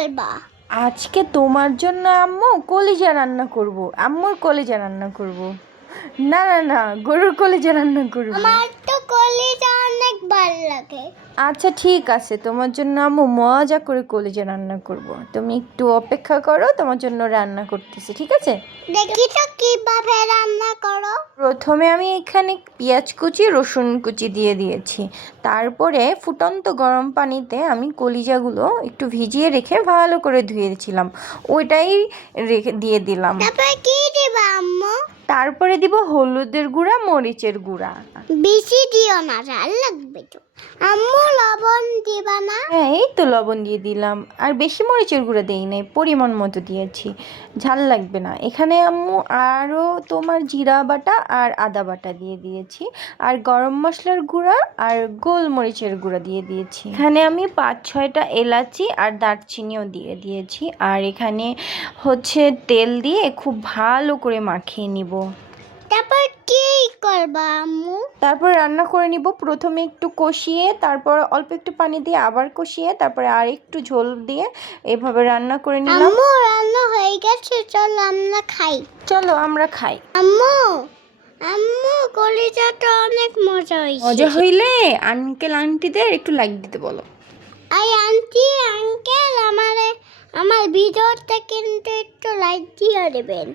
করবা আজকে তোমার জন্য আম্মু কলিজা রান্না করব। আম্মুর কলিজা রান্না করব। না না না গরুর কলিজা রান্না করব। আমার তো কলিজা অনেক ভালো লাগে। আচ্ছা ঠিক আছে। তোমার জন্য আম্মু মজা করে কলিজা রান্না করব। তুমি একটু অপেক্ষা করো তোমার জন্য রান্না করতেছি ঠিক আছে? দেখি তো কীভাবে রান্না করো। প্রথমে আমি এখানে পেঁয়াজ কুচি, রসুন কুচি দিয়ে দিয়েছি। তারপরে ফুটন্ত গরম পানিতে আমি কলিজাগুলো একটু ভিজিয়ে রেখে ভালো করে ধুয়েছিলাম ওইটাই রেখে দিয়ে দিলাম। কি তারপরে দিব হলুদের গুঁড়া মরিচের গুঁড়া। বেশি দিও না ঝাল লাগবে তো। আম্মু লবণ দিবা না? হ্যাঁ এই তো লবণ দিয়ে দিলাম। আর বেশি মরিচের গুঁড়া দেই নাই পরিমাণ মতো দিয়েছি। ঝাল লাগবে না। এখানে আম্মু আরও তোমার জিরা বাটা আর আদা বাটা দিয়ে দিয়েছি। আর গরম মশলার গুঁড়া আর গোলমরিচের গুঁড়া দিয়ে দিয়েছি। এখানে আমি পাঁচ ছয়টা এলাচি আর দারচিনিও দিয়ে দিয়েছি। আর এখানে হচ্ছে তেল দিয়ে খুব ভালো করে মাখিয়ে নিব। তারপর কি করবা আম্মু? তারপর রান্না করে নিব। প্রথমে একটু কষিয়ে তারপর অল্প একটু পানি দিয়ে আবার কষিয়ে তারপরে আর একটু ঝোল দিয়ে এভাবে রান্না করে নিলাম। আম্মু রান্না হয়ে গেছে চল আমরা খাই। চলো আমরা খাই। আম্মু আম্মু কলিজাটা অনেক মজা হয়েছে মজা হইলে আঙ্কেল আন্টিদের একটু লাইক দিতে বলো। আই আন্টি আঙ্কেল আমারে আমার ভিডিওটা কিন্তু একটু লাইক দিয়ে দেবেন।